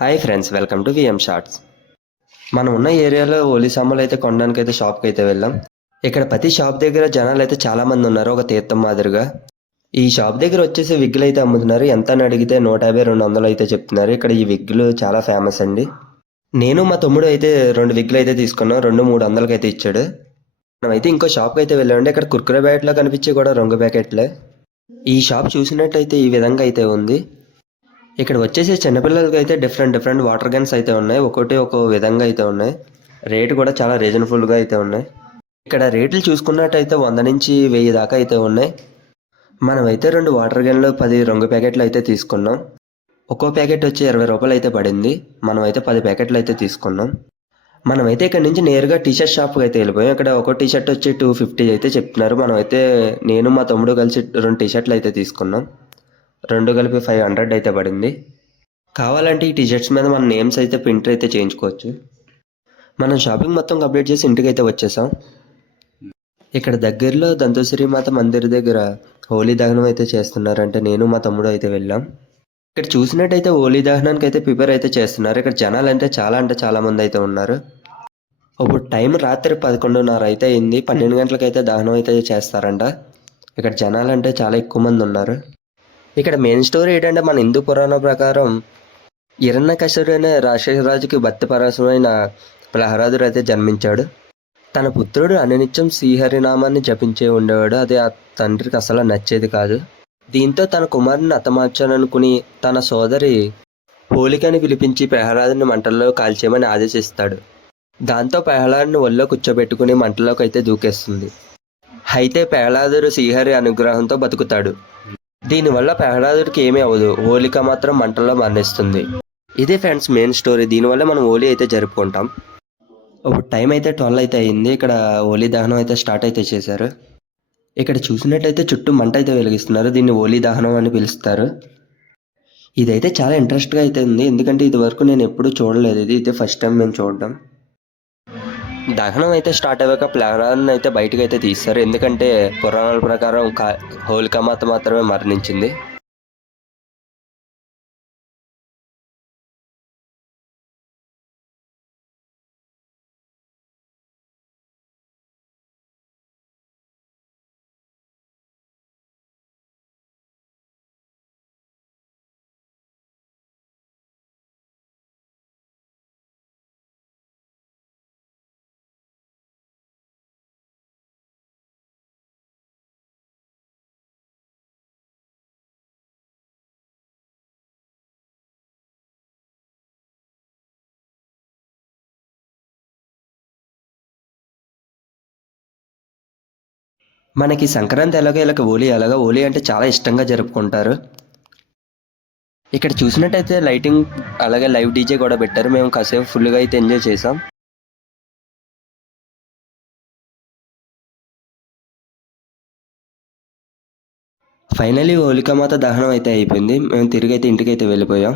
Hi friends welcome to VM shorts మనం ఉన్న ఏరియాలో ఓలీ సామాన్లు అయితే కొనడానికి అయితే షాప్కి అయితే వెళ్ళాం. ఇక్కడ ప్రతి షాప్ దగ్గర జనాలు అయితే చాలామంది ఉన్నారు ఒక తీర్థం మాదిరిగా. ఈ షాప్ దగ్గర వచ్చేసి విగ్గులు అయితే అమ్ముతున్నారు. ఎంత అని అడిగితే నూట యాభై రెండు వందలు అయితే చెప్తున్నారు. ఇక్కడ ఈ విగ్గులు చాలా ఫేమస్ అండి. నేను మా తమ్ముడు అయితే రెండు విగ్గులు అయితే తీసుకున్నాం. రెండు మూడు వందలకి అయితే ఇచ్చాడు. మనం అయితే ఇంకో షాప్కి అయితే వెళ్ళామండి. ఇక్కడ కుర్కురే ప్యాకెట్లో కనిపించే కూడా రంగు ప్యాకెట్లే. ఈ షాప్ చూసినట్టయితే ఈ విధంగా అయితే ఉంది. ఇక్కడ వచ్చేసి చిన్నపిల్లలకి అయితే డిఫరెంట్ డిఫరెంట్ వాటర్ గన్స్ అయితే ఉన్నాయి. ఒక్కొక్కటి ఒక్కో విధంగా అయితే ఉన్నాయి. రేటు కూడా చాలా రీజనబుల్గా అయితే ఉన్నాయి. ఇక్కడ రేట్లు చూసుకున్నట్టయితే వంద నుంచి వెయ్యి దాకా అయితే ఉన్నాయి. మనమైతే రెండు వాటర్ గన్లు పది రంగు ప్యాకెట్లు అయితే తీసుకున్నాం. ఒక్కో ప్యాకెట్ వచ్చి ఇరవై రూపాయలు అయితే పడింది. మనమైతే పది ప్యాకెట్లు అయితే తీసుకున్నాం. మనమైతే ఇక్కడ నుంచి నేరుగా టీ షర్ట్ షాప్కి అయితే వెళ్ళిపోయాం. ఇక్కడ ఒక్కో టీ షర్ట్ వచ్చి టూ ఫిఫ్టీ అయితే చెప్తున్నారు మనమైతే నేను మా తమ్ముడు కలిసి రెండు టీ షర్ట్లు అయితే తీసుకున్నాం. రెండు కలిపి ఫైవ్ హండ్రెడ్ అయితే పడింది. కావాలంటే ఈ టీషర్ట్స్ మీద మన నేమ్స్ అయితే ప్రింట్ అయితే చేయించుకోవచ్చు. మనం షాపింగ్ మొత్తం కంప్లీట్ చేసి ఇంటికి అయితే వచ్చేసాం. ఇక్కడ దగ్గరలో దంతశ్రీ మాత మందిర్ దగ్గర హోలీ దహనం అయితే చేస్తున్నారంటే నేను మా తమ్ముడు అయితే వెళ్ళాం. ఇక్కడ చూసినట్టయితే హోలీ దహనానికి అయితే ప్రిపేర్ అయితే చేస్తున్నారు. ఇక్కడ జనాలు అంటే చాలా అంటే చాలా మంది అయితే ఉన్నారు. ఇప్పుడు టైం రాత్రి పదకొండున్నర అయితే అయింది. పన్నెండు గంటలకైతే దహనం అయితే చేస్తారంట. ఇక్కడ జనాలు అంటే చాలా ఎక్కువ మంది ఉన్నారు. ఇక్కడ మెయిన్ స్టోరీ ఏంటంటే మన హిందూ పురాణం ప్రకారం హిరణ్యకశుడు అనే రాక్షసరాజుకి భక్తి పరసమైన ప్రహ్లాదుడు అయితే జన్మించాడు. తన పుత్రుడు అనునిత్యం శ్రీహరినామాన్ని జపించే ఉండేవాడు. అది ఆ తండ్రికి అసలు నచ్చేది కాదు. దీంతో తన కుమారుని అతమార్చాలనుకుని తన సోదరి హోలికని పిలిపించి ప్రహ్లాదుని మంటల్లో కాల్చేయమని ఆదేశిస్తాడు. దాంతో ప్రహ్లాదుని ఒళ్ళో కూర్చోబెట్టుకుని మంటలోకి అయితే దూకేస్తుంది. అయితే ప్రహ్లాదుడు శ్రీహరి అనుగ్రహంతో బతుకుతాడు. దీనివల్ల ప్రహ్లాదుడికి ఏమీ అవ్వదు. హోలిక మాత్రం మంటల్లో మరణిస్తుంది. ఇదే ఫ్రెండ్స్ మెయిన్ స్టోరీ. దీనివల్ల మనం హోలీ అయితే జరుపుకుంటాం. ఇప్పుడు టైం అయితే ట్వెల్వ్ అయితే అయింది. ఇక్కడ హోలీ దహనం అయితే స్టార్ట్ అయితే చేశారు. ఇక్కడ చూసినట్టయితే చుట్టూ మంట అయితే వెలిగిస్తున్నారు. దీన్ని హోలీ దహనం అని పిలుస్తారు. ఇదైతే చాలా ఇంట్రెస్ట్గా అయితే ఉంది. ఎందుకంటే ఇది వరకు నేను ఎప్పుడూ చూడలేదు. ఇది ఇదే ఫస్ట్ టైం మేము చూడడం. దహనం అయితే స్టార్ట్ అయ్యాక ప్లానాన్ని అయితే బయటకు అయితే తీస్తారు. ఎందుకంటే పురాణాల ప్రకారం హోలికా మాత మాత్రమే మరణించింది. మనకి సంక్రాంతి ఎలాగో ఇలాగ హోలీ ఎలాగో హోలీ అంటే చాలా ఇష్టంగా జరుపుకుంటారు. ఇక్కడ చూసినట్టయితే లైటింగ్ అలాగే లైవ్ డీజే కూడా పెట్టారు. మేము కాసేపు ఫుల్గా అయితే ఎంజాయ్ చేసాం. ఫైనలీ హోలికామాత దహనం అయితే అయిపోయింది. మేము తిరిగి అయితే ఇంటికి అయితే వెళ్ళిపోయాం.